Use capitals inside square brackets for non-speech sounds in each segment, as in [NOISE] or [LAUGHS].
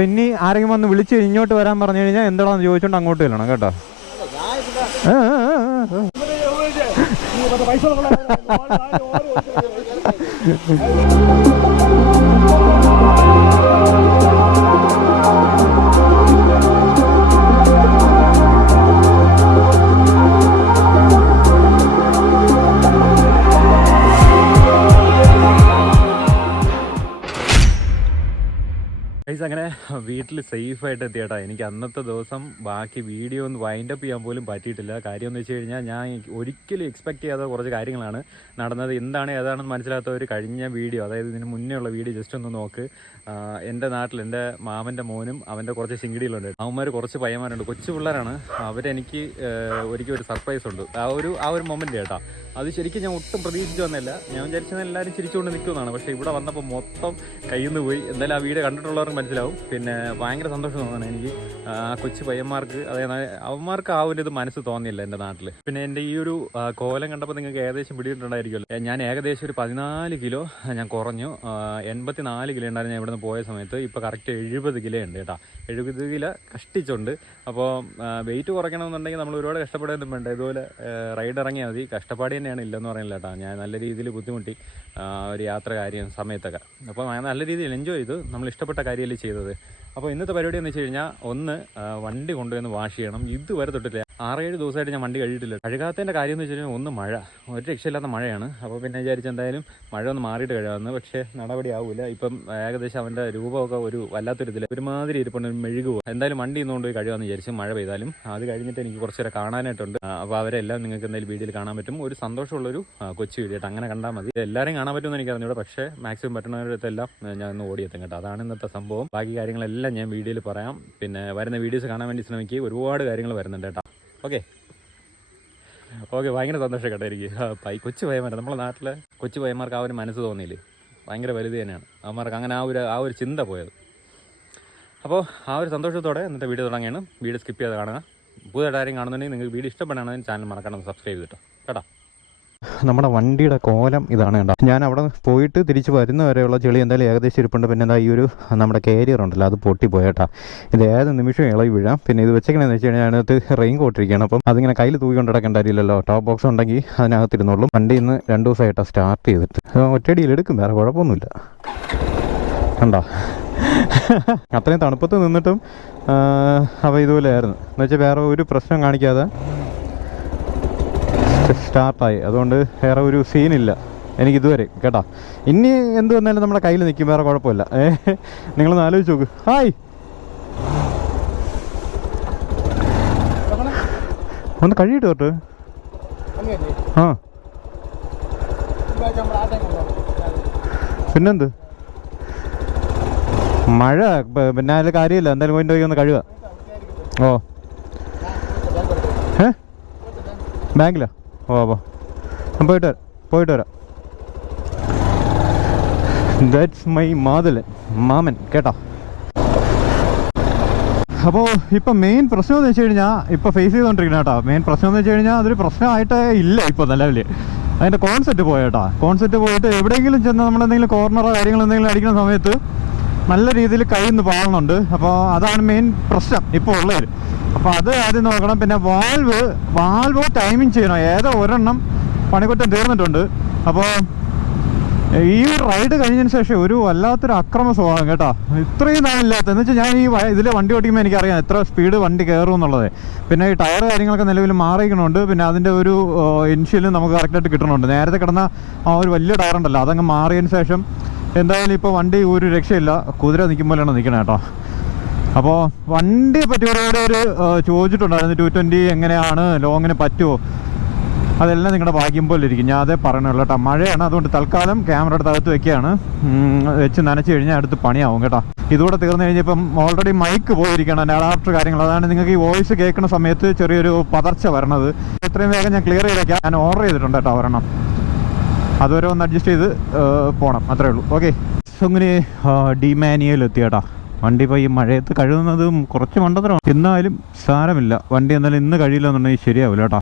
ഇനി ആരെങ്കിലും വന്ന് വിളിച്ച് ഇങ്ങോട്ട് വരാൻ പറഞ്ഞു കഴിഞ്ഞാൽ എന്താണെന്ന് ചോദിച്ചോണ്ട് അങ്ങോട്ട് ചെല്ലണം കേട്ടോ. ആ, ഗൈസ് അങ്ങനെ വീട്ടിൽ സേഫായിട്ട് എത്തിയേട്ടാ. എനിക്ക് അന്നത്തെ ദിവസം ബാക്കി വീഡിയോ ഒന്ന് വൈൻഡ് അപ്പ് ചെയ്യാൻ പോലും പറ്റിയിട്ടില്ല. കാര്യം എന്ന് വെച്ച് കഴിഞ്ഞാൽ ഞാൻ ഒരിക്കലും എക്സ്പെക്ട് ചെയ്യാത്ത കുറച്ച് കാര്യങ്ങളാണ് നടന്നത്. എന്താണ് ഏതാണെന്ന് മനസ്സിലാത്ത ഒരു കഴിഞ്ഞ വീഡിയോ അതായത് ഇതിന് മുന്നേ ഉള്ള വീഡിയോ ജസ്റ്റ് ഒന്ന് നോക്ക്. എന്റെ നാട്ടിൽ എന്റെ മാമന്റെ മോനും അവന്റെ കുറച്ച് ചിങ്കിടികളുണ്ട് അവന്മാർ കുറച്ച് പയ്യന്മാരുണ്ട്. കൊച്ചു പിള്ളേരാണ്. അവരെനിക്ക് ഒരിക്കലും ഒരു സർപ്രൈസ് ഉണ്ട്. ആ ഒരു ആ ഒരു മൊമെന്റ് കേട്ടാ അത് ശരിക്കും ഞാൻ ഒട്ടും പ്രതീക്ഷിച്ചു വന്നില്ല. ഞാൻ വിചാരിച്ചത് എല്ലാവരും ചിരിച്ചുകൊണ്ട് നിൽക്കുന്നതാണ് പക്ഷേ ഇവിടെ വന്നപ്പോൾ മൊത്തം കയ്യിൽ നിന്ന് പോയി. എന്തായാലും ആ വീഡിയോ കണ്ടിട്ടുള്ളവർക്ക് മനസ്സിലാവും. പിന്നെ ഭയങ്കര സന്തോഷം തോന്നുന്നു എനിക്ക്. ആ കൊച്ചു പയ്യന്മാർക്ക് അതായത് അവന്മാർക്ക് ആ ഒരു ഇത് മനസ്സ് തോന്നിയില്ല എന്റെ നാട്ടിൽ പിന്നെ എന്റെ ഈ ഒരു കോലം കണ്ടപ്പോൾ നിങ്ങൾക്ക് ഏകദേശം പിടിയിട്ടുണ്ടായിരിക്കുമല്ലോ. ഞാൻ ഏകദേശം ഒരു പതിനാല് കിലോ ഞാൻ കുറഞ്ഞു. എൺപത്തി നാല് കിലോ ഉണ്ടായിരുന്നു ഞാൻ ഇവിടുന്ന് പോയ സമയത്ത്. ഇപ്പോൾ കറക്റ്റ് എഴുപത് കിലോ ഉണ്ട് കേട്ടോ. എഴുപത് കിലോ കഷ്ടിച്ചുണ്ട്. അപ്പോൾ വെയിറ്റ് കുറയ്ക്കണമെന്നുണ്ടെങ്കിൽ നമ്മൾ ഒരുപാട് കഷ്ടപ്പെടുകയൊന്നും വേണ്ട. ഇതുപോലെ റൈഡ് ഇറങ്ങിയാൽ മതി. കഷ്ടപ്പാട് തന്നെയാണ് ഇല്ലെന്ന് പറയുന്നില്ല കേട്ടോ. ഞാൻ നല്ല രീതിയിൽ ബുദ്ധിമുട്ടി ഒരു യാത്ര കാര്യം സമയത്തൊക്കെ. അപ്പോൾ ഞാൻ നല്ല രീതിയിൽ എൻജോയ് ചെയ്തു. നമ്മൾ ഇഷ്ടപ്പെട്ട കാര്യമല്ലേ ചെയ്തത്. അപ്പോൾ ഇന്നത്തെ പരിപാടി എന്ന് വെച്ച് കഴിഞ്ഞാൽ ഒന്ന് വണ്ടി കൊണ്ടുവന്ന് വാഷ് ചെയ്യണം. ഇതുവരെ തൊട്ടില്ല ആറേഴ് ദിവസമായിട്ട് ഞാൻ വണ്ടി കഴുകിയിട്ടില്ല. കഴുകാത്തതിന്റെ കാര്യം എന്ന് വെച്ചാൽ ഒന്ന് മഴ. ഒരു രക്ഷയില്ലാത്ത മഴയാണ്. അപ്പോൾ പിന്നെ വിചാരിച്ചെന്തായാലും മഴ ഒന്ന് മാറിയിട്ട് കഴുകാമെന്ന്. പക്ഷേ നടപടി ആവില്ല ഇപ്പം ഏകദേശം അവന്റെ രൂപമൊക്കെ ഒരു വല്ലാത്തൊരു ഇതിൽ ഒരുമാതിരി ഇരിപ്പുണ്ട്. മെഴുകു എന്തായാലും വണ്ടി ഇന്നുകൊണ്ട് പോയി കഴുകാമെന്ന് വിചാരിച്ചു മഴ പെയ്താലും അത് കഴിഞ്ഞിട്ട് എനിക്ക് കുറച്ച് നേരം കാണാനായിട്ടുണ്ട്. അപ്പോൾ അവരെല്ലാം നിങ്ങൾക്ക് എന്തായാലും വീഡിയോയിൽ കാണാൻ പറ്റും. ഒരു സന്തോഷമുള്ളൊരു കൊച്ചു വീഡിയോ അങ്ങനെ കണ്ടാൽ മതി. എല്ലാവരും കാണാൻ പറ്റുമെന്ന് എനിക്ക് അറിഞ്ഞൂടെ പക്ഷേ മാക്സിമം പറ്റുന്നവരടുത്തെല്ലാം ഞാൻ ഒന്ന് ഓടിയെത്തും കേട്ടോ. അതാണ് ഇന്നത്തെ സംഭവം. ബാക്കി കാര്യങ്ങളെല്ലാം ഞാൻ വീഡിയോയിൽ പറയാം. പിന്നെ വരുന്ന വീഡിയോസ് കാണാൻ വേണ്ടി ശ്രമിക്കുക. ഒരുപാട് കാര്യങ്ങൾ വരുന്നുണ്ട് കേട്ടോ. ഓക്കെ. ഓക്കെ ഭയങ്കര സന്തോഷം കേട്ടോ എനിക്ക്. പൈ കൊച്ചു പയ്യന്മാർ നമ്മളെ നാട്ടിലെ കൊച്ചു പയ്യന്മാർക്ക് ആ ഒരു മനസ്സ് തോന്നിയില്ലേ? ഭയങ്കര വലുത് തന്നെയാണ്. അവന്മാർക്ക് അങ്ങനെ ആ ഒരു ആ ഒരു ചിന്ത പോയത്. അപ്പോൾ ആ ഒരു സന്തോഷത്തോടെ ഇന്നത്തെ വീഡിയോ തുടങ്ങിയാണ് വീഡിയോ സ്കിപ്പ് ചെയ്ത് കാണുക. പുതിയതായിട്ട് ആരും കാണുന്നുണ്ടെങ്കിൽ നിങ്ങൾക്ക് വീഡിയോ ഇഷ്ടപ്പെടുകയാണെങ്കിൽ ചാനൽ മറക്കണം സബ്സ്ക്രൈബ് ചെയ്തിട്ടോ. കേട്ടോ. നമ്മുടെ വണ്ടിയുടെ കോലം ഇതാണ് കേട്ടോ ഞാൻ അവിടെ പോയിട്ട് തിരിച്ച് വരുന്ന വരെയുള്ള ചെളി എന്തായാലും ഏകദേശം ഇരിപ്പുണ്ട്. പിന്നെ എന്താ ഈ ഒരു നമ്മുടെ കേരിയർ ഉണ്ടല്ലോ അത് പൊട്ടി കേട്ടോ ഇത് ഏത് നിമിഷം ഇളകി വീഴാം. പിന്നെ ഇത് വെച്ചേക്കണെന്ന് വെച്ച് കഴിഞ്ഞാൽ അതിനകത്ത് റെയിൻ കോട്ടിരിക്കുകയാണ്. അപ്പം അതിങ്ങനെ കയ്യിൽ തൂക്കിക്കൊണ്ട് കാര്യമില്ലല്ലോ ടോപ്പ് ബോക്സ് ഉണ്ടെങ്കിൽ അതിനകത്തിരുന്നുള്ളൂ വണ്ടി ഇന്ന് രണ്ട് ദിവസമായിട്ടാണ് സ്റ്റാർട്ട് ചെയ്തിട്ട്. ഒറ്റയടിയിൽ എടുക്കും വേറെ കുഴപ്പമൊന്നുമില്ല. കണ്ടോ? അത്രയും തണുപ്പത്ത് നിന്നിട്ടും അവ ഇതുപോലെ ആയിരുന്നു എന്നുവെച്ചാൽ വേറെ ഒരു പ്രശ്നം കാണിക്കാതെ സ്റ്റാർട്ടായി അതുകൊണ്ട് വേറെ ഒരു സീനില്ല എനിക്കിതുവരെ കേട്ടോ. ഇനി എന്ത് വന്നാലും നമ്മുടെ കയ്യിൽ നിൽക്കും വേറെ കുഴപ്പമില്ല. ഏ നിങ്ങളൊന്ന് ആലോചിച്ച് നോക്ക്. ഹായ്! ഒന്ന് കഴിയിട്ട് തൊട്ട് ആ. പിന്നെന്ത്? മഴ പിന്നെ അതിൽ കാര്യമില്ല. എന്തായാലും പോയിന്റ് പോയി ഒന്ന് കഴുകുക ഓ. ഏ? ബാങ്കിലാ? ഓ അപ്പോൾ ഞാൻ പോയിട്ട് വരാം പോയിട്ട് വരാം. ദാറ്റ്സ് മൈ മാതലൻ മാമൻ കേട്ടോ? അപ്പോൾ ഇപ്പം മെയിൻ പ്രശ്നം എന്ന് വെച്ച് കഴിഞ്ഞാൽ ഇപ്പോൾ ഫേസ് ചെയ്തുകൊണ്ടിരിക്കുന്ന കേട്ടോ. മെയിൻ പ്രശ്നം എന്ന് വെച്ച് കഴിഞ്ഞാൽ അതൊരു പ്രശ്നമായിട്ട് ഇല്ല ഇപ്പോൾ നിലവിൽ അതിന്റെ കോൺസെപ്റ്റ് പോയേട്ടാ കോൺസെപ്റ്റ് പോയിട്ട് എവിടെയെങ്കിലും ചെന്ന് നമ്മൾ എന്തെങ്കിലും കോർണറോ കാര്യങ്ങളോ എന്തെങ്കിലും അടിക്കുന്ന സമയത്ത് നല്ല രീതിയിൽ കയ്യിൽ നിന്ന് പാടുന്നുണ്ട് അപ്പോൾ അതാണ് മെയിൻ പ്രശ്നം ഇപ്പോൾ ഉള്ളത്. അപ്പോൾ അത് ആദ്യം നോക്കണം. പിന്നെ വാൽവ് വാൽവ് ടൈമിങ് ചെയ്യണം. ഏതോ ഒരെണ്ണം പണിക്കുറ്റം തീർന്നിട്ടുണ്ട്. അപ്പോൾ ഈ റൈഡ് കഴിഞ്ഞതിന് ശേഷം ഒരു വല്ലാത്തൊരു അക്രമ സ്വഭാവം കേട്ടോ. ഇത്രയും നാളില്ലാത്ത എന്ന് വെച്ചാൽ ഞാൻ ഈ ഇതിൽ വണ്ടി ഓടിക്കുമ്പോൾ എനിക്കറിയാം എത്ര സ്പീഡ് വണ്ടി കയറും എന്നുള്ളത്. പിന്നെ ഈ ടയർ കാര്യങ്ങളൊക്കെ നിലവിൽ മാറിയിക്കണുണ്ട് പിന്നെ അതിന്റെ ഒരു ഇൻഷ്യലും നമുക്ക് കറക്റ്റായിട്ട് കിട്ടണുണ്ട്. നേരത്തെ കിടന്ന ആ ഒരു വലിയ ടയർ ഉണ്ടല്ലോ. അതങ്ങ് മാറിയതിന് ശേഷം എന്തായാലും ഇപ്പോൾ വണ്ടി ഒരു രക്ഷയില്ല. കുതിര നിൽക്കുമ്പോഴാണ് നിൽക്കണേ കേട്ടോ. അപ്പോൾ വണ്ടി പറ്റിയവരോട് ഒരു ചോദിച്ചിട്ടുണ്ടായിരുന്നു ടു ട്വന്റി എങ്ങനെയാണ്? ലോങ്ങിന് പറ്റുമോ അതെല്ലാം നിങ്ങളുടെ ഭാഗ്യം പോലെ ഇരിക്കും. ഞാൻ അതേ പറയണുള്ളൂ കേട്ടോ. മഴയാണ് അതുകൊണ്ട് തൽക്കാലം ക്യാമറയുടെ തകർത്ത് വെക്കുകയാണ്. വെച്ച് നനച്ച് കഴിഞ്ഞാൽ അടുത്ത് പണിയാവും കേട്ടോ. ഇതുകൂടെ തീർന്നു കഴിഞ്ഞപ്പം ഓൾറെഡി മൈക്ക് പോയിരിക്കണം അഡാപ്റ്റർ കാര്യങ്ങൾ. അതാണ് നിങ്ങൾക്ക് ഈ വോയിസ് കേൾക്കുന്ന സമയത്ത് ചെറിയൊരു പതർച്ച വരണത്. എത്രയും വേഗം ഞാൻ ക്ലിയർ ചെയ്തേക്കാം. ഞാൻ ഓർഡർ ചെയ്തിട്ടുണ്ട് കേട്ടോ ഒരെണ്ണം. അതുവരെ ഒന്ന് അഡ്ജസ്റ്റ് ചെയ്ത് പോകണം അത്രേ ഉള്ളൂ. ഓക്കെ അങ്ങനെ ഡിമാനിയയിൽ എത്തി കേട്ടോ. വണ്ടി ഇപ്പോൾ ഈ മഴയത്ത് കഴുകുന്നതും കുറച്ച് മണ്ടത്തരമാണ്. എന്നാലും സാരമില്ല. വണ്ടി എന്നാലും ഇന്ന് കഴിയില്ല എന്നുണ്ടെങ്കിൽ ശരിയാവില്ല കേട്ടോ.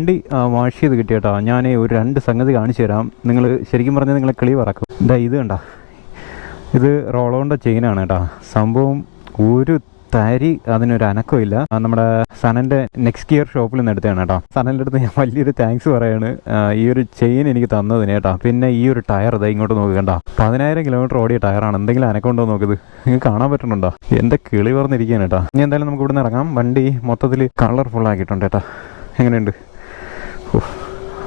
വണ്ടി വാഷ് ചെയ്ത് കിട്ടിയട്ടോ. ഞാൻ ഒരു രണ്ട് സംഗതി കാണിച്ചു തരാം. നിങ്ങൾ ശരിക്കും പറഞ്ഞാൽ നിങ്ങളെ കിളി പറക്കും. ഇതാ ഇത് കണ്ട. ഇത് റോളോണ്ട ചെയിനാണ് കേട്ടോ. സംഭവം ഒരു തരി അതിനൊരു അനക്കമില്ല നമ്മുടെ സനന്റെ നെക്സ്റ്റ് ഇയർ ഷോപ്പിൽ നിന്ന് എടുത്തതാണ് കേട്ടോ. സനന്റെ അടുത്ത് ഞാൻ വലിയൊരു താങ്ക്സ് പറയാണ്. ഈ ഒരു ചെയിൻ എനിക്ക് തന്നതിന് കേട്ടോ. പിന്നെ ഈ ഒരു ടയർ ഇതാ ഇങ്ങോട്ട് നോക്കണ്ട പതിനായിരം കിലോമീറ്റർ ഓടിയ ടയറാണ്. എന്തെങ്കിലും അനക്കമുണ്ടോ നോക്കത് നിങ്ങൾക്ക് കാണാൻ പറ്റുന്നുണ്ടോ എന്റെ കിളി പറഞ്ഞിരിക്കുകയാണ് കേട്ടോ. ഇനി എന്തായാലും നമുക്ക് ഇവിടെ നിന്ന് ഇറങ്ങാം. വണ്ടി മൊത്തത്തിൽ കളർഫുൾ ആക്കിയിട്ടുണ്ട് കേട്ടോ. എങ്ങനെയുണ്ട്?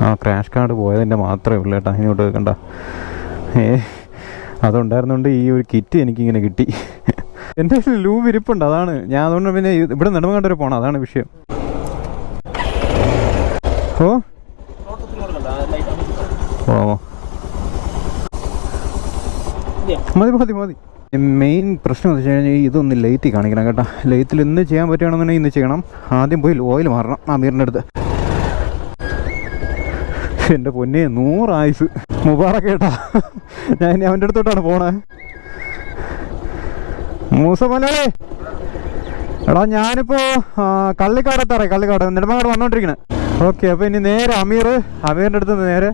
ആ ക്രാഷ് കാർഡ് പോയതിന്റെ മാത്രമേ ഉള്ളൂ കേട്ടോ. ഇങ്ങോട്ട് കണ്ട. ഏ അതുണ്ടായിരുന്നുകൊണ്ട് ഈ ഒരു കിറ്റ് എനിക്കിങ്ങനെ കിട്ടി. എന്റെ ലൂ വിരിപ്പുണ്ട് അതാണ്. ഞാൻ അതുകൊണ്ട് പിന്നെ ഇവിടെ നെടുമങ്ങാണ്ട് കണ്ടൊരു പോകണം അതാണ് വിഷയം. ഓ? ഓ മതി മതി മതി. മെയിൻ പ്രശ്നം എന്ന് വെച്ച് കഴിഞ്ഞാൽ ഇതൊന്ന് ലൈറ്റിൽ കാണിക്കണം കേട്ടോ. ലൈറ്റിൽ ഇന്ന് ചെയ്യാൻ പറ്റുകയാണെന്നുണ്ടെങ്കിൽ ഇന്ന് ചെയ്യണം. ആദ്യം പോയി ഓയിൽ മാറണം. അമീറിന്റെ അടുത്ത്. എന്റെ പൊന്നെ നൂറായുസ്. മുബാറക്ക് കേട്ടാ ഞാൻ ഇനി അവന്റെ അടുത്തോട്ടാണ് പോണേ. മൂസമലേ എടാ ഞാനിപ്പോ കള്ളിക്കാടത്താറേ കള്ളിക്കാട് നെടുമങ്ങാട് വന്നോണ്ടിരിക്കണേ. ഓക്കെ അപ്പൊ ഇനി നേരെ അമീർ അമീറിന്റെ അടുത്ത് നേരെ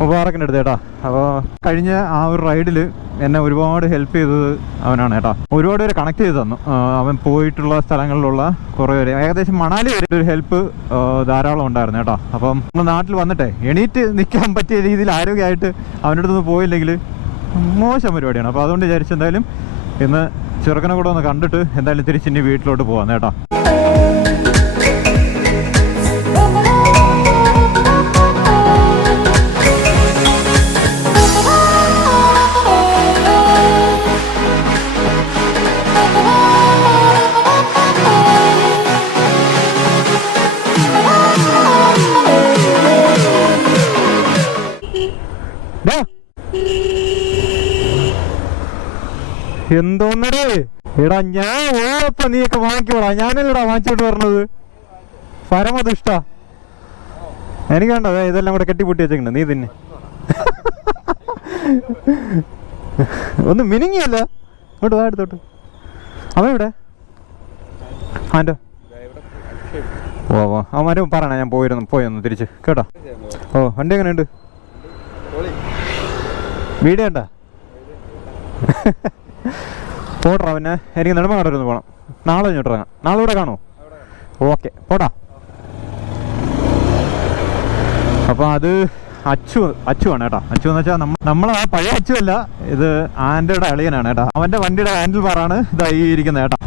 മുബാറക്കിന്റെ അടുത്ത് കേട്ടാ. അപ്പോൾ കഴിഞ്ഞ ആ ഒരു റൈഡിൽ എന്നെ ഒരുപാട് ഹെൽപ്പ് ചെയ്തത് അവനാണ് ഏട്ടാ ഒരുപാട് പേര് കണക്ട് ചെയ്ത് തന്നു. അവൻ പോയിട്ടുള്ള സ്ഥലങ്ങളിലുള്ള കുറേ പേര്. ഏകദേശം മണാലി വരെ ഒരു ഹെൽപ്പ് ധാരാളം ഉണ്ടായിരുന്നു കേട്ടോ. അപ്പം നമ്മൾ നാട്ടിൽ വന്നിട്ടേ എണീറ്റ് നിൽക്കാൻ പറ്റിയ രീതിയിൽ ആരോഗ്യമായിട്ട് അവന്റെ അടുത്തൊന്ന് പോയില്ലെങ്കിൽ മോശം പരിപാടിയാണ്. അപ്പോൾ അതുകൊണ്ട് വിചാരിച്ചു എന്തായാലും ഇന്ന് ചെറുക്കനെ കൂടെ ഒന്ന് കണ്ടിട്ട് എന്തായാലും തിരിച്ച് ഇനി വീട്ടിലോട്ട് പോകാം കേട്ടോ. എന്തോന്നടേ? എടാ ഞാൻ ഉള്ളപ്പോ നീയൊക്കെ വാങ്ങിക്കോടാ. ഞാനല്ലടാ വാങ്ങിച്ചോട്ട് പറഞ്ഞത് പരമദുഷ്ട. എനിക്ക് വേണ്ട ഇതെല്ലാം കൂടെ കെട്ടിപ്പൊട്ടി വെച്ചിട്ടുണ്ട് നീ തിന്നെ. ഒന്ന് മിനിങ്ങിയല്ല. ഇങ്ങോട്ട് വാ എടുത്തോട്ട് അവൻ ഇവിടെ ആന്റെ ഓ ഓ അവന്മാരും പറയണ ഞാൻ പോയിരുന്നു പോയൊന്ന് തിരിച്ച്. കേട്ടോ? ഓ വണ്ടി എങ്ങനെയുണ്ട്? വീഡിയോ ഉണ്ടോ പോട്രാ പിന്നെ. എനിക്ക് നെടുമങ്ങാട് പോകണം നാളെ ഇങ്ങോട്ട് ഇറങ്ങാം. നാളെ ഇവിടെ കാണുമോ ഓക്കെ. പോടാ. അപ്പോൾ അത് അച്ചു അച്ചു ആണ് കേട്ടോ. അച്ചു എന്ന് വെച്ചാൽ നമ്മൾ ആ പഴയ അച്ചു അല്ല ഇത് ആൻഡയുടെ അളിയനാണ് കേട്ടോ. അവന്റെ വണ്ടിയുടെ ഹാൻഡിൽ ബാറാണ് ഇതായി ഇരിക്കുന്നത് കേട്ടോ.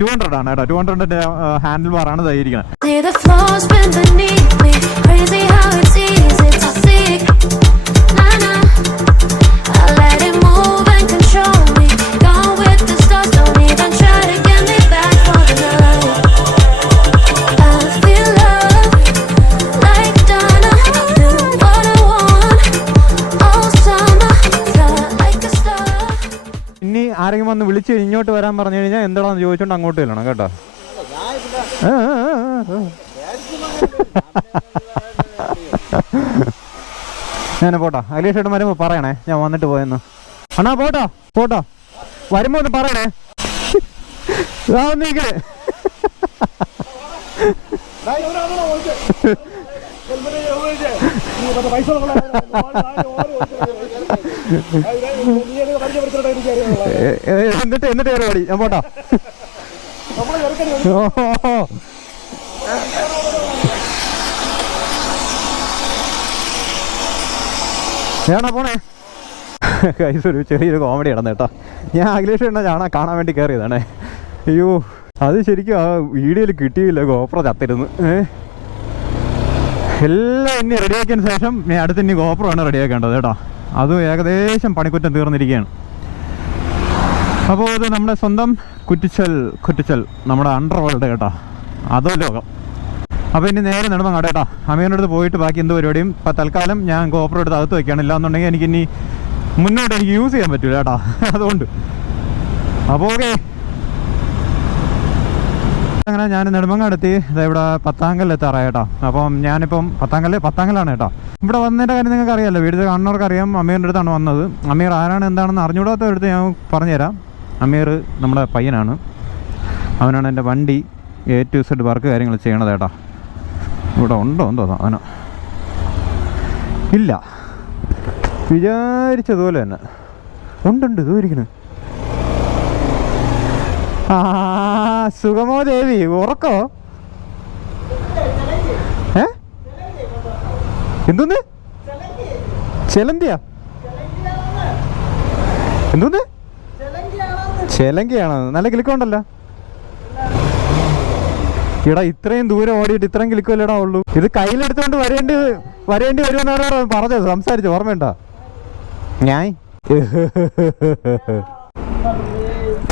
ടു ഹൺഡ്രഡ് ആണ് കേട്ടോ. ടു ഹൺഡ്രഡിന്റെ ഹാൻഡിൽ ബാറാണ് ഇതായി ഇരിക്കുന്നത് ഇങ്ങോട്ട് വരാൻ പറഞ്ഞു കഴിഞ്ഞാൽ എന്താണെന്ന് ചോദിച്ചോണ്ട് അങ്ങോട്ട് ചെല്ലണം കേട്ടോ. ഞാൻ പോട്ടോ അഖിലേഷ് ഏട്ടൻ വരുമ്പോ പറയണേ ഞാൻ വന്നിട്ട് പോയെന്ന് അണ്ണാ പോട്ടോ പോട്ടോ വരുമ്പോ ഒന്ന് പറയണേ നീക്കേ എന്നിട്ട് എന്നിട്ട് പരിപാടി ഞാൻ പോട്ടാ. ഓ ഏടാ പോണേ? കൈസ് ഒരു ചെറിയൊരു കോമഡി ഇടന്ന് കേട്ടോ. ഞാൻ അഖിലേഷ് എണ്ണ കാണാൻ കാണാൻ വേണ്ടി കയറിയതാണേ അയ്യോ അത് ശരിക്കും ആ വീഡിയോയിൽ കിട്ടിയില്ല ഗോപ്ര ചത്തിരുന്ന്. ഏഹ് എല്ലാം ഇനി റെഡിയാക്കിയതിന് ശേഷം ഞാൻ അടുത്ത് ഇനി ഗോപ്രമാണ് റെഡിയാക്കേണ്ടത് കേട്ടോ. അതും ഏകദേശം പണിക്കുറ്റം തീർന്നിരിക്കുകയാണ്. അപ്പോൾ ഇത് നമ്മുടെ സ്വന്തം കുറ്റിച്ചൽ കുറ്റിച്ചൽ നമ്മുടെ അണ്ടർ വേൾഡ് കേട്ടോ. അതോ ലോകം. അപ്പോൾ ഇനി നേരെ നെടുമങ്ങാട് കേട്ടോ. അമ്മേന്റെ അടുത്ത് പോയിട്ട് ബാക്കി എന്ത് പരിപാടിയും? ഇപ്പം തൽക്കാലം ഞാൻ ഗോപ്രോ എടുത്ത് അകത്ത് വയ്ക്കുകയാണ്. ഇല്ലാന്നുണ്ടെങ്കിൽ എനിക്ക് ഇനി മുന്നോട്ട് എനിക്ക് യൂസ് ചെയ്യാൻ പറ്റില്ല കേട്ടോ. [LAUGHS] അതുകൊണ്ട്. അപ്പോൾ ഓക്കെ അങ്ങനെ ഞാൻ നെടുമങ്ങാടെത്തി. ഇവിടെ പത്താങ്കൽ എത്താറായി കേട്ടോ. അപ്പം ഞാനിപ്പം പത്താങ്കൽ പത്താങ്കലാണ് കേട്ടോ. ഇവിടെ വന്നതിന്റെ കാര്യം നിങ്ങൾക്ക് അറിയാമല്ലോ വീട്ടിൽ കാണുന്നവർക്ക് അറിയാം അമീറിന്റെ അടുത്താണ് വന്നത്. അമീർ ആരാണ് എന്താണെന്ന് അറിഞ്ഞുകൂടാത്തവരടുത്ത് ഞാൻ പറഞ്ഞുതരാം. അമീർ നമ്മുടെ പയ്യനാണ്. അവനാണ് എന്റെ വണ്ടി എ ടു സെഡ് വർക്ക് കാര്യങ്ങൾ ചെയ്യണത് കേട്ടോ. ഇവിടെ ഉണ്ടോ? എന്തോ അവനോ ഇല്ല. വിചാരിച്ചതുപോലെ തന്നെ. ഉണ്ടുണ്ട് ഇതോ ആ. സുഗമോ ദേവി? ഉറക്കോ? ഏ? എന്തോന്ന്? ചെലന്തിയാ? എന്തോന്ന്? ചെലങ്കിയാണോ? നല്ല കിളിക്കുണ്ടല്ലോ എടാ ഇത്രയും ദൂരം ഓടിയിട്ട് ഇത്രയും കിളിക്കല്ലടാ ഉള്ളൂ. ഇത് കയ്യിലെടുത്തോണ്ട് വരേണ്ടി വരേണ്ടി വരുമെന്നാണ് പറഞ്ഞത്? സംസാരിച്ചു ഓർമ്മയുണ്ടോ ഞാൻ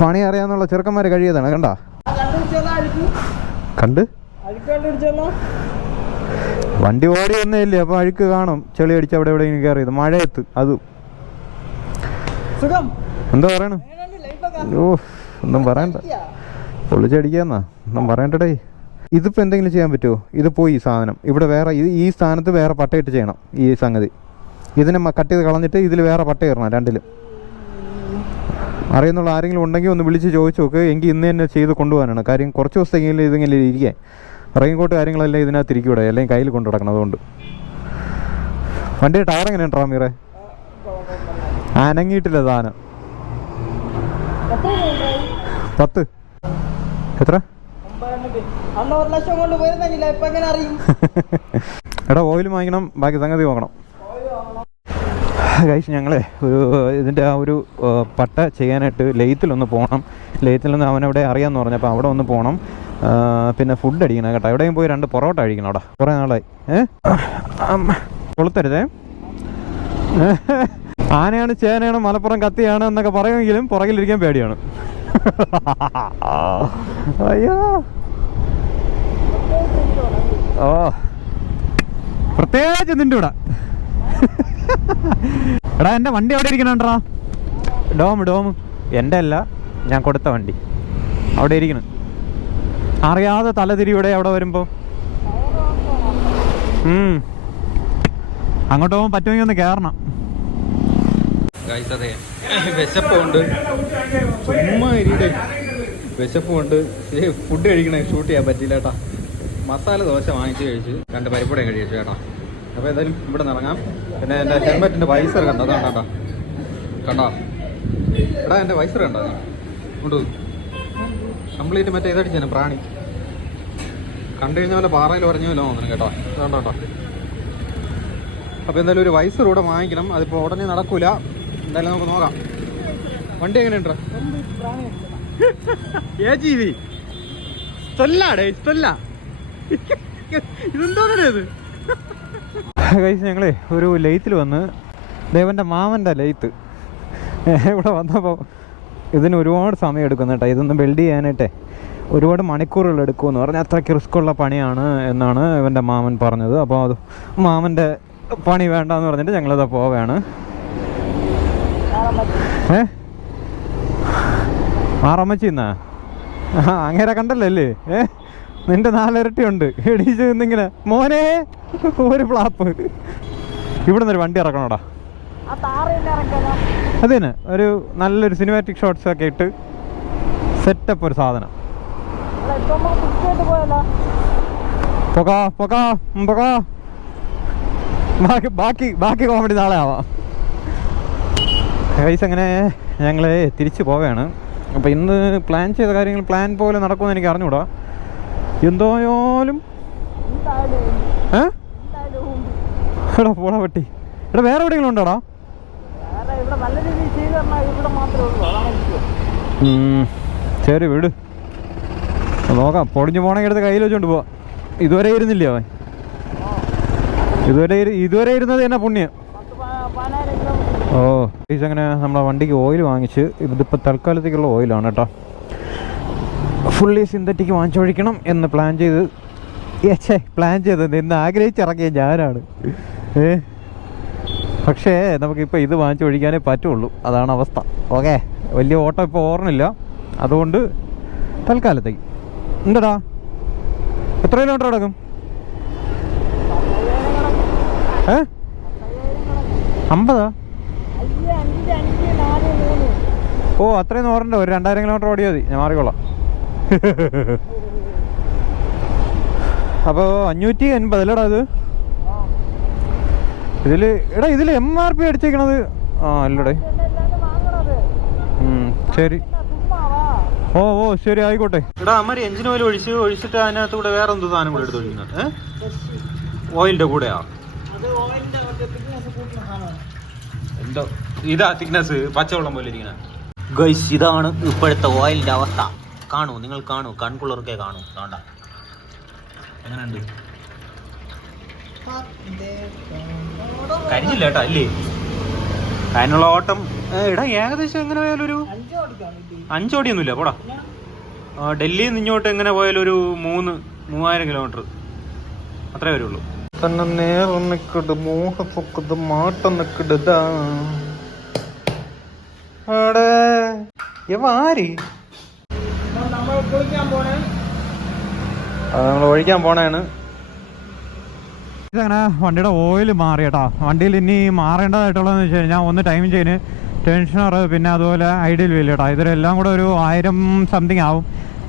പണി അറിയാന്നുള്ള ചെറുക്കന്മാരെ കഴിയതാണ് കണ്ട? കണ്ട്? വണ്ടി ഓടി വന്നേല്ലേ അപ്പൊ അഴുക്ക് കാണും. ചെളി അടിച്ച് അവിടെ എവിടെ കയറിയത്. മഴയത്ത് അതും. എന്താ പറയണ? ഓ ഒന്നും പറയണ്ട. പൊള്ളിച്ചടിക്കാന്നാ. ഒന്നും പറയണ്ടടേ. ഇതിപ്പോൾ എന്തെങ്കിലും ചെയ്യാൻ പറ്റുമോ ഇത് പോയി ഈ സാധനം. ഇവിടെ വേറെ ഇത് ഈ സ്ഥാനത്ത് വേറെ പട്ടയിട്ട് ചെയ്യണം ഈ സംഗതി. ഇതിനെ കട്ട് ചെയ്ത് കളഞ്ഞിട്ട് ഇതിൽ വേറെ പട്ട ഇടണം രണ്ടിലും. അറിയുന്നുള്ള ആരെങ്കിലും ഉണ്ടെങ്കിൽ ഒന്ന് വിളിച്ച് ചോദിച്ചു നോക്ക്. എങ്കിൽ ഇന്ന് തന്നെ ചെയ്ത് കൊണ്ടുപോകാനാണ്. കാര്യം കുറച്ച് ദിവസത്തെങ്കിലും ഇതിങ്ങനെ ഇരിക്കാൻ റെയിൻകോട്ട് കാര്യങ്ങളെല്ലാം ഇതിനകത്ത് ഇരിക്കൂടെ അല്ലെങ്കിൽ കയ്യിൽ കൊണ്ടു നടക്കണം അതുകൊണ്ട്. വണ്ടിയുടെ ടയർ എങ്ങനെയാണ് ട്രാമീറെ അനങ്ങിയിട്ടില്ല രൂപയുണ്ടായി? പത്ത്. എത്ര? [LAUGHS] എടാ ഓയിൽ വാങ്ങിക്കണം. ബാക്കി സംഗതി നോക്കണം. കഴിച്ച് ഞങ്ങളെ ഒരു ഇതിന്റെ ആ ഒരു പട്ട ചെയ്യാനായിട്ട് ലെയ്ത്തിലൊന്ന് പോകണം ലെയ്ത്തിലൊന്ന് അവനവിടെ അറിയാമെന്ന് പറഞ്ഞപ്പോൾ അവിടെ ഒന്ന് പോകണം പിന്നെ ഫുഡ് അടിക്കണം കേട്ടോ. എവിടെയും പോയി രണ്ട് പൊറോട്ട അടിക്കണം അവിടെ കുറേ നാളായി. ഏഹ്. കൊളുത്തരുതേ. ആനയാണ് ചേനയാണ് മലപ്പുറം കത്തിയാണ് എന്നൊക്കെ പറയുമെങ്കിലും പുറകിലിരിക്കാൻ പേടിയാണ്. അയ്യോ. ഓ. പ്രത്യേകിച്ച് നിന്റെ കൂടെ. [LAUGHS] എടാ എന്റെ വണ്ടി അവിടെ ഇരിക്കണണ്ടാ ഡോം ഡോം. എന്റെ അല്ല ഞാൻ കൊടുത്ത വണ്ടി. അവിടെ ഇരിക്കണം അറിയാതെ തലതിരിയുടെ അവിടെ വരുമ്പോ. ഉം. അങ്ങോട്ട് പോകുമ്പോൾ പറ്റുമെങ്കിൽ ഒന്ന് കയറണം അതെ. വിശപ്പുണ്ട്. വിശപ്പുണ്ട്. ഫുഡ് കഴിക്കണേ ഷൂട്ട് ചെയ്യാൻ പറ്റില്ല ഏട്ടാ മസാല ദോശ വാങ്ങിച്ചു കഴിച്ച് രണ്ട് പരിപ്പടയും കഴിച്ചു കേട്ടാ. അപ്പോൾ എന്തായാലും ഇവിടെ ഇറങ്ങാം പിന്നെ എന്റെ ഹെൽമെറ്റിന്റെ വൈസർ കണ്ടോ? അതാണ് കണ്ടോ? കണ്ടോ? എടാ എന്റെ വൈസർ കണ്ടോ? കൊണ്ടു കംപ്ലീറ്റ് മറ്റേ ഇതടിച്ചാണ് പ്രാണി. കണ്ടു കഴിഞ്ഞ പോലെ പാറയിൽ പറഞ്ഞല്ലോ തോന്നുന്നു കേട്ടോ. അതുകൊണ്ടോ അപ്പോൾ എന്തായാലും ഒരു വൈസർ കൂടെ വാങ്ങിക്കണം. അതിപ്പോൾ ഉടനെ നടക്കൂല. എന്തായാലും നമുക്ക് നോക്കാം. വണ്ടി എങ്ങനെയുണ്ട് ഏ ജീവി സ്റ്റൊല്ലാടേ സ്റ്റൊല്ല ഇതെന്തോന്നേ ഇത്? കഴിച്ച് ഞങ്ങളെ ഒരു ലെയ്ത്തിൽ വന്ന് ദേവന്റെ മാമന്റെ ലെയ്ത്ത് ഇവിടെ വന്നപ്പോൾ ഇതിന് ഒരുപാട് സമയം എടുക്കുന്നു കേട്ടോ ഇതൊന്ന് ബിൽഡ് ചെയ്യാനായിട്ടേ ഒരുപാട് മണിക്കൂറുകൾ എടുക്കുമെന്ന് പറഞ്ഞാൽ അത്രയ്ക്ക് റിസ്ക് ഉള്ള പണിയാണ് എന്നാണ് ഇവന്റെ മാമൻ പറഞ്ഞത്. അപ്പോൾ അത് മാമന്റെ പണി വേണ്ടെന്ന് പറഞ്ഞിട്ട് ഞങ്ങളിതാ പോവുകയാണ് ഏ? ആറമ്മച്ചിന്നാ അങ്ങേരെ കണ്ടല്ലോ അല്ലേ? ഏ? നിന്റെ നാലിരട്ടി ഉണ്ട് എടീച്ച് നിന്നിങ്ങനെ മോനെ ഒരു ഫ്ലാപ്പ് ഇവിടെ നിന്നൊരു വണ്ടി ഇറക്കണോടാ. അതന്നെ ഒരു നല്ലൊരു സിനിമാറ്റിക് ഷോട്ട്സ് ഒക്കെ ഇട്ട് സെറ്റപ്പ് ഒരു സാധനം. പൊക്കാ പൊക്കാ പൊക്കാ. ബാക്കി ബാക്കി ബാക്കി കോമഡി നാളെ ആവാം. ഗൈസ് അങ്ങനെ ഞങ്ങൾ തിരിച്ചു പോവുകയാണ് അപ്പോൾ ഇന്ന് പ്ലാൻ ചെയ്ത കാര്യങ്ങൾ പ്ലാൻ പോലെ നടക്കുമെന്ന് എനിക്ക് അറിഞ്ഞൂടാ എന്തായാലും? ഏ? എടാ പോടാ പട്ടി. എടാ വേറെ എവിടെയെങ്കിലും ഉണ്ടോടാ? ശരി വിട്. നോക്കാം. പൊടിഞ്ഞു പോണെങ്കിൽ എടുത്ത് കയ്യിൽ വെച്ചോണ്ട് പോവാ. ഇതുവരെ ഇരുന്നില്ല അവൻ? ഇതുവരെ ഇതുവരെ ഇരുന്നത് എന്നാ പുണ്യം? ഓ അങ്ങനെ നമ്മളെ വണ്ടിക്ക് ഓയിൽ വാങ്ങിച്ച് ഇതിപ്പോൾ തൽക്കാലത്തേക്കുള്ള ഓയിലാണ് കേട്ടോ. ഫുള്ളി സിന്തറ്റിക് വാങ്ങിച്ചൊഴിക്കണം എന്ന് പ്ലാൻ ചെയ്ത്. ഏച്ചേ പ്ലാൻ ചെയ്തത് നിന്ന് ആഗ്രഹിച്ചിറങ്ങിയ ഞാനാണ്. ഏ? പക്ഷേ നമുക്കിപ്പോൾ ഇത് വാങ്ങിച്ചൊഴിക്കാനേ പറ്റുള്ളൂ. അതാണ് അവസ്ഥ. ഓക്കെ? വലിയ ഓട്ടം ഇപ്പോൾ ഓർമ്മയില്ല. അതുകൊണ്ട് തൽക്കാലത്തേക്ക്. ഉണ്ടടാ. എത്ര കിലോമീറ്റർ കിടക്കും ഏ? അമ്പതാ? ഓ അത്രയും ഓടണ്ട ഒരു രണ്ടായിരം കിലോമീറ്റർ ഓടിയാൽ മതി. ഞാൻ മാറിക്കൊള്ളാം [LAUGHS] അപ്പോൾ അഞ്ഞൂറ്റി എൺപത് അല്ലടാ ഇത്. ഇതിൽ എടാ ഇതിൽ എം ആർ പി അടിച്ചേക്കണത്. ആ അല്ലടേ. ശരി. ഓ ഓ ശരി ആയിക്കോട്ടെ. എടാ അമ്മ എഞ്ചിൻ ഓയിൽ ഒഴിച്ച് ഒഴിച്ചിട്ട് അതിനകത്ത് കൂടെ വേറെ എന്ത് സാധനം കൂടെ എടുത്ത് ഒഴിക്കുന്നത് ഓയിലിന്റെ കൂടെയാ? അത് എന്തോ ഇതാ തിക്നെസ് പച്ചവെള്ളം പോലെ ഇരിക്കുന്ന ഗൈസ് ഇതാണ് ഇപ്പോഴത്തെ ഓയിലിന്റെ അവസ്ഥ. കാണൂ നിങ്ങൾ കാണൂ കൺകുളിർക്കെ കാണൂ. വേണ്ട. എങ്ങനെയുണ്ട്? കരിഞ്ഞില്ല കേട്ടോ അല്ലേ? അതിനുള്ള ഓട്ടം എടാ ഏകദേശം എങ്ങനെ പോയാലും ഒരു അഞ്ചോടിയൊന്നുമില്ല പോടാ. ഡൽഹിയിൽ നിന്ന് ഇങ്ങോട്ട് എങ്ങനെ പോയാലും ഒരു മൂന്ന് മൂവായിരം കിലോമീറ്റർ. അത്രേ വരുള്ളൂ. തന്നെ നേരെ നിക്കട് മോഹപ്പൊക്കത് മാട്ടം നിക്കട് ആര് അപ്പോൾ നമ്മൾ പോണേ? നമ്മൾ ഒഴിക്കാൻ പോണേണ്. ഇതങ്ങനെ വണ്ടിയുടെ ഓയിൽ മാറി കേട്ടോ വണ്ടിയിൽ ഇനി മാറേണ്ടതായിട്ടുള്ളതെന്ന് വെച്ച് കഴിഞ്ഞാൽ ഒന്ന് ടൈം ചെയിന് ടെൻഷനർ പിന്നെ അതുപോലെ ഐഡിയൽ വീൽ കേട്ടോ ഇതിലെല്ലാം കൂടെ ഒരു ആയിരം സംതിങ് ആവും.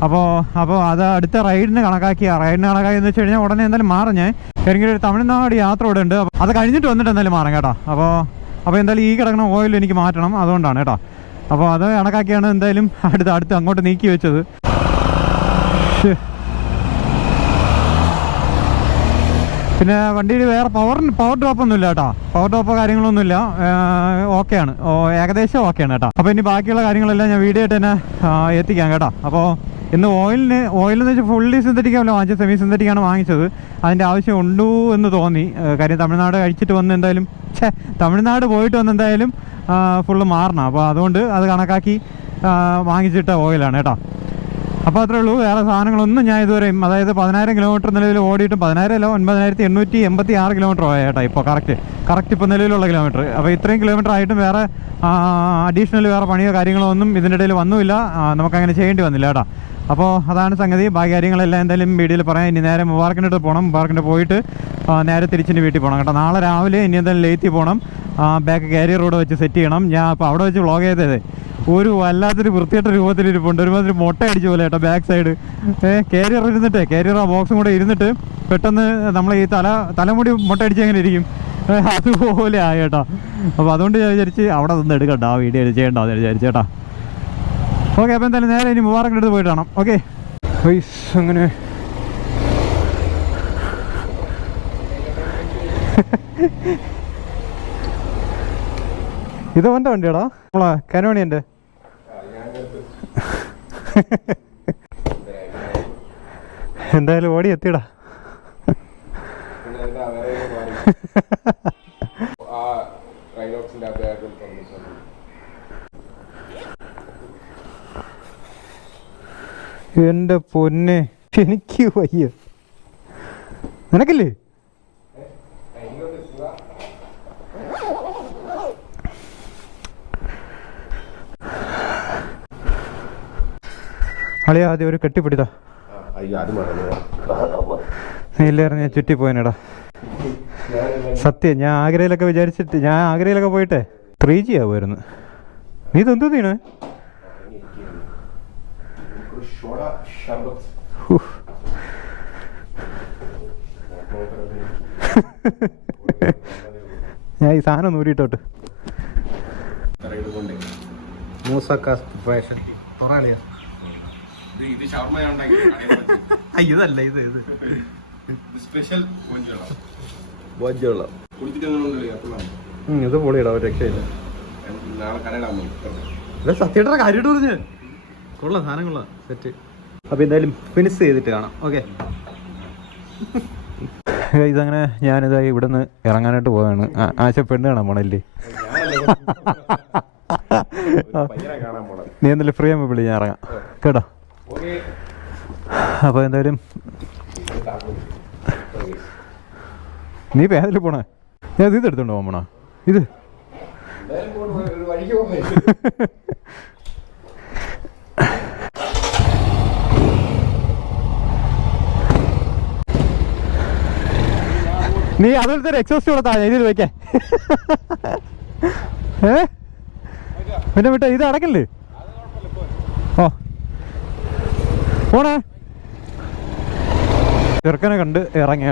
അപ്പോൾ അപ്പോൾ അത് അടുത്ത റൈഡിന് കണക്കാക്കി റൈഡിന് കണക്കാക്കി എന്ന് വെച്ച് കഴിഞ്ഞാൽ ഉടനെ എന്തായാലും മാറും ഞാൻ എനിക്ക് ഒരു തമിഴ്നാട് യാത്ര ഇവിടെ ഉണ്ട്. അപ്പോൾ അത് കഴിഞ്ഞിട്ട് വന്നിട്ട് എന്തായാലും മാറാം കേട്ടോ. അപ്പോൾ അപ്പോൾ എന്തായാലും ഈ കിടക്കുന്ന ഓയിൽ എനിക്ക് മാറ്റണം. അതുകൊണ്ടാണ് കേട്ടോ. അപ്പോൾ അത് കണക്കാക്കിയാണ് എന്തായാലും അടുത്ത് അടുത്ത് അങ്ങോട്ട് നീക്കി വെച്ചത്. [LAUGHS] പിന്നെ വണ്ടിയിൽ വേറെ പവർ പവർ ഡ്രോപ്പ് ഒന്നും ഇല്ല കേട്ടോ. പവർ ഡ്രോപ്പോ കാര്യങ്ങളൊന്നുമില്ല. ഓക്കെയാണ് ഏകദേശം ഓക്കെയാണ് കേട്ടോ. അപ്പോൾ ഇനി ബാക്കിയുള്ള കാര്യങ്ങളെല്ലാം ഞാൻ വീഡിയോ ആയിട്ട് തന്നെ എത്തിക്കാം കേട്ടോ. അപ്പോൾ ഇന്ന് ഓയിലിന് ഓയിൽ എന്ന് വെച്ചാൽ ഫുള്ളി സിന്തറ്റിക് അല്ല വാങ്ങിച്ചത് സെമി സിന്തറ്റിക് ആണ് വാങ്ങിച്ചത്. അതിന്റെ ആവശ്യം ഉണ്ടോ എന്ന് തോന്നി. കാര്യം തമിഴ്നാട് കഴിച്ചിട്ട് വന്ന് എന്തായാലും ഛേ തമിഴ്നാട് പോയിട്ട് വന്ന് എന്തായാലും ഫുള്ള് മാറണം. അപ്പോൾ അതുകൊണ്ട് അത് കണക്കാക്കി വാങ്ങിച്ചിട്ട ഓയിലാണ് കേട്ടോ. അപ്പോൾ അത്രേ ഉള്ളൂ. വേറെ സാധനങ്ങളൊന്നും ഞാൻ ഇതുവരെയും അതായത് പതിനായിരം കിലോമീറ്റർ നിലവിൽ ഓടിയിട്ടും പതിനായിരം അല്ല ഒൻപതിനായിരത്തി എണ്ണൂറ്റി എൺപത്തി ആറ് കിലോമീറ്റർ ആയേട്ടാ ഇപ്പോൾ കറക്റ്റ് കറക്റ്റ് ഇപ്പോൾ നിലവിലുള്ള കിലോമീറ്റർ അപ്പോൾ ഇത്രയും കിലോമീറ്റർ ആയിട്ടും വേറെ അഡീഷണൽ വേറെ പണിയോ കാര്യങ്ങളോ ഒന്നും ഇതിന്റെ ഇടയിൽ വന്നുമില്ല. നമുക്കങ്ങനെ ചെയ്യേണ്ടി വന്നില്ല കേട്ടോ. അപ്പോൾ അതാണ് സംഗതി. ബാക്കി കാര്യങ്ങളെല്ലാം എന്തായാലും വീഡിയോയിൽ പറയാം. ഇനി നേരെ മുബാർക്കിന്റെ പോകണം മുബാർക്കിന്റെ പോയിട്ട് നേരെ തിരിച്ചിന് വീട്ടിൽ പോകണം കേട്ടോ. നാളെ രാവിലെ ഇനി എന്തായാലും ലേറ്റി പോകണം ബാക്ക് കാരിയർ റോഡ് വെച്ച് സെറ്റ് ചെയ്യണം. ഞാൻ അപ്പോൾ അവിടെ വെച്ച് വ്ളോഗ് ചെയ്തത്. ഒരു വല്ലാത്തൊരു വൃത്തിയായിട്ട രൂപത്തിൽ ഇരിപ്പുണ്ട്. ഒരുമാതിരി മുട്ട അടിച്ച പോലെ കേട്ടോ ബാക്ക് സൈഡ് ഏഹ് കാരിയർ ഇരുന്നിട്ട് കാരിയർ ആ ബോക്സും കൂടെ ഇരുന്നിട്ട് പെട്ടെന്ന് നമ്മൾ ഈ തല തലമുടി മുട്ട അടിച്ച് എങ്ങനെ ഇരിക്കും? അതുപോലെ ആയി കേട്ടോ. അപ്പോൾ അതുകൊണ്ട് ഞാൻ വിചാരിച്ച് അവിടെ നിന്ന് എടുക്കണ്ട ആ വീഡിയോ ചെയ്യണ്ട എന്ന് വിചാരിച്ചേട്ടാ ഓക്കെ അപ്പോൾ എന്തായാലും നേരെ ഇനി മുബാറക്കിന്റെ അടുത്ത് പോയിട്ട് കാണാം. ഓക്കെ അങ്ങനെ. [LAUGHS] ഇത് അവന്റെ വണ്ടിയാടാ? നമ്മളെ കനോണിയന്റെ? [LAUGHS] എന്തായാലും ഓടി എത്തിയടാ. എന്റെ പൊന്നെ എനിക്ക് വയ്യ. നിനക്കില്ലേ? അളിയാ ആദ്യം ഒരു കെട്ടിപ്പിടിതാ ഞാൻ ചുറ്റിപ്പോയനടാ. സത്യം ഞാൻ ആഗ്രയിലൊക്കെ വിചാരിച്ചിട്ട് ഞാൻ ആഗ്രയിലൊക്കെ പോയിട്ടെ ത്രീ ജി ആവുമായിരുന്നു നീ ഇത് നീണ് ഷോട ഷർബത്ത് ഞാൻ ഈ സാധനം കൊണ്ടേ മൂസക്കാസ് പ്രിപ്പറേഷൻ ഇത് ഇത് ഷവർമ ഉണ്ടാക്കി ഇതല്ല ഇത് ഇത്. സ്പെഷ്യൽ ഇത് പൊളിയിടാ ഒരു രക്ഷയില്ല. അല്ല സത്യയുടെ കാര്യമായിട്ട് പറഞ്ഞ്. കൊള്ളാം സാധനം കൊള്ളാം സെറ്റ്. അപ്പോൾ എന്തായാലും ഫിനിഷ് ചെയ്തിട്ട് കാണാം. ഓക്കെ. ഇതങ്ങനെ ഞാനിത് ഇവിടെ നിന്ന് ഇറങ്ങാനായിട്ട് പോവാണ്. ആശ പെണ്ണ് കാണാൻ പോണല്ലേ നീ എന്തായാലും ഫ്രീ ആകുമ്പോൾ വിളി ഞാൻ ഇറങ്ങാം. കേട്ടോ? അപ്പോൾ എന്തായാലും നീ ഇപ്പം ഏതിൽ പോണേ? ഞാൻ ഇത് എടുത്തോണ്ട് പോകാൻ ഇത്. നീ അതെടുത്ത് എക്സോസ്റ്റ് എക്സോസ്റ്റ് കൊടുത്താ ഇതിൽ വെക്കാൻ ഏ? പിന്നെ വിട്ട ഇത് അടക്കല്ലേ ഓ പോണേ. ചെറുക്കനെ കണ്ട് ഇറങ്ങി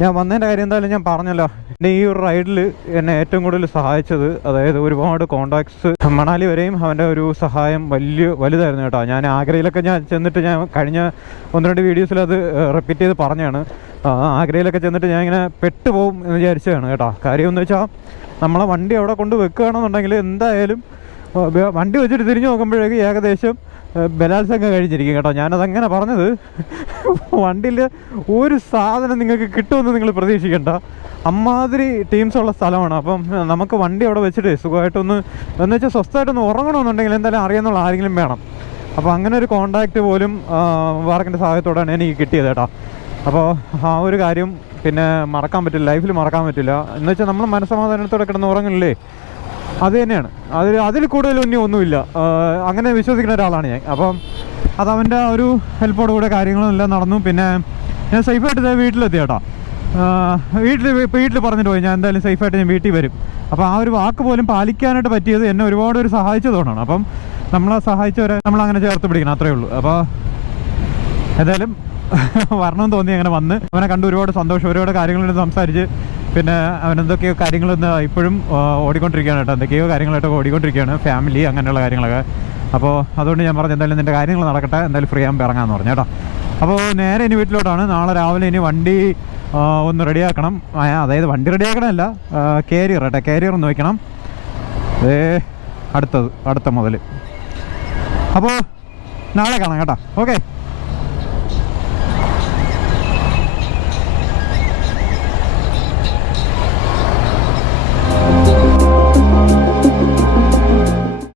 ഞാൻ വന്നതിന്റെ കാര്യം എന്തായാലും ഞാൻ പറഞ്ഞല്ലോ. എന്റെ ഈ ഒരു റൈഡിൽ എന്നെ ഏറ്റവും കൂടുതൽ സഹായിച്ചത് അതായത് ഒരുപാട് കോണ്ടാക്ട്സ് മണാലി വരെയും അവന്റെ ഒരു സഹായം വലിയ വലുതായിരുന്നു കേട്ടോ. ഞാൻ ആഗ്രയിലൊക്കെ ഞാൻ ചെന്നിട്ട് ഞാൻ കഴിഞ്ഞ ഒന്ന് രണ്ട് വീഡിയോസിൽ അത് റിപ്പീറ്റ് ചെയ്ത് പറഞ്ഞാണ്. ആഗ്രയിലൊക്കെ ചെന്നിട്ട് ഞാൻ ഇങ്ങനെ പെട്ടുപോകും എന്ന് വിചാരിച്ചതാണ് കേട്ടോ. കാര്യം എന്ന് വെച്ചാൽ നമ്മളെ വണ്ടി അവിടെ കൊണ്ട് വെക്കുകയാണെന്നുണ്ടെങ്കിൽ എന്തായാലും വണ്ടി വെച്ചിട്ട് തിരിഞ്ഞു നോക്കുമ്പോഴേക്ക് ഏകദേശം ബലാത്സംഗം കഴിഞ്ഞിരിക്കും കേട്ടോ. ഞാനതങ്ങനെ പറഞ്ഞത് വണ്ടിയിൽ ഒരു സാധനം നിങ്ങൾക്ക് കിട്ടുമെന്ന് നിങ്ങൾ പ്രതീക്ഷിക്കണ്ട. അമ്മാതിരി ടീംസ് ഉള്ള സ്ഥലമാണ്. അപ്പം നമുക്ക് വണ്ടി അവിടെ വെച്ചിട്ട് സുഖമായിട്ടൊന്ന് എന്ന് വെച്ചാൽ സ്വസ്ഥമായിട്ടൊന്ന് ഉറങ്ങണമെന്നുണ്ടെങ്കിൽ എന്തായാലും അറിയാമെന്നുള്ള ആരെങ്കിലും വേണം. അപ്പോൾ അങ്ങനെ ഒരു കോണ്ടാക്റ്റ് പോലും വാർക്കിന്റെ സഹായത്തോടെയാണ് എനിക്ക് കിട്ടിയത് കേട്ടോ. അപ്പോൾ ആ ഒരു കാര്യം പിന്നെ മറക്കാൻ പറ്റില്ല ലൈഫിൽ മറക്കാൻ പറ്റില്ല. എന്ന് വെച്ചാൽ നമ്മൾ മനസ്സമാധാനത്തോടെ കിടന്ന് ഉറങ്ങില്ലേ അത് തന്നെയാണ്. അതിൽ അതിൽ കൂടുതൽ ഉന്നി ഒന്നുമില്ല. അങ്ങനെ വിശ്വസിക്കുന്ന ഒരാളാണ് ഞാൻ. അപ്പം അത് അവന്റെ ഒരു ഹെൽപ്പോട് കൂടെ കാര്യങ്ങളും എല്ലാം നടന്നു. പിന്നെ ഞാൻ സേഫായിട്ട് വീട്ടിലെത്തി കേട്ടോ. വീട്ടിൽ വീട്ടിൽ പറഞ്ഞിട്ട് പോയി. ഞാൻ എന്തായാലും സേഫായിട്ട് ഞാൻ വീട്ടിൽ വരും. അപ്പോൾ ആ ഒരു വാക്ക് പോലും പാലിക്കാനായിട്ട് പറ്റിയത് എന്നെ ഒരുപാട് ഒരു സഹായിച്ചതുകൊണ്ടാണ്. അപ്പം നമ്മളെ സഹായിച്ചവരെ നമ്മൾ അങ്ങനെ ചേർത്ത് പിടിക്കണം. അത്രേ ഉള്ളൂ. അപ്പോൾ എന്തായാലും [LAUGHS] വരണമെന്ന് തോന്നി അങ്ങനെ വന്ന്. അവനെ കണ്ട് ഒരുപാട് സന്തോഷം. ഒരുപാട് കാര്യങ്ങളിൽ സംസാരിച്ച് പിന്നെ കാര്യങ്ങൾ ഇന്ന് ഇപ്പോഴും ഓടിക്കൊണ്ടിരിക്കുകയാണ് കേട്ടോ. എന്തൊക്കെയോ കാര്യങ്ങളായിട്ടൊക്കെ ഓടിക്കൊണ്ടിരിക്കുകയാണ്. ഫാമിലി അങ്ങനെയുള്ള കാര്യങ്ങളൊക്കെ. അപ്പോൾ അതുകൊണ്ട് ഞാൻ പറഞ്ഞു എന്തായാലും നിന്റെ കാര്യങ്ങൾ നടക്കട്ടെ. എന്തായാലും ഫ്രീ ആകുമ്പോൾ ഇറങ്ങാമെന്ന് പറഞ്ഞു കേട്ടോ. അപ്പോൾ നേരെ ഇനി വീട്ടിലോട്ടാണ്. നാളെ രാവിലെ ഇനി വണ്ടി ഒന്ന് റെഡിയാക്കണം. അതായത് വണ്ടി റെഡിയാക്കണമല്ല കാരിയർ കേട്ടോ. കാരിയർ ഒന്ന് വയ്ക്കണം അതേ അടുത്തത് അടുത്ത മുതൽ അപ്പോൾ നാളെ കാണാം കേട്ടോ. ഓക്കെ